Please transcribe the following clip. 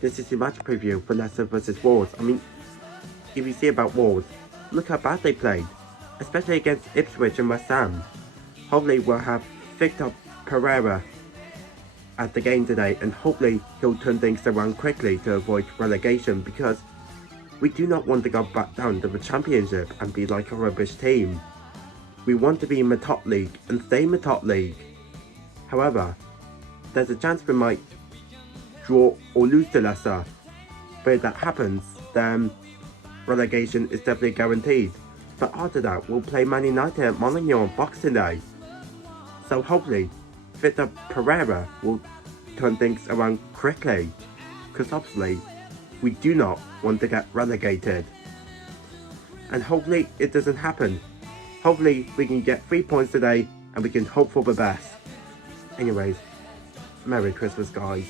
This is the match preview for Leicester vs Wolves. I mean, if you see about Wolves, look how bad they played, especially against Ipswich and West Ham. Hopefully we'll have Victor Pereira at the game today, and hopefully he'll turn things around quickly to avoid relegation, because we do not want to go back down to the Championship and be like a rubbish team. We want to be in the top league and stay in the top league. However, there's a chance we might draw or lose to Leicester, but if that happens, then relegation is definitely guaranteed. But after that, we'll play Man United at Molineux on Boxing Day. So hopefully, Victor Pereira will turn things around quickly, because obviously, we do not want to get relegated. And hopefully it doesn't happen. Hopefully we can get 3 points today and we can hope for the best. Anyways, Merry Christmas guys.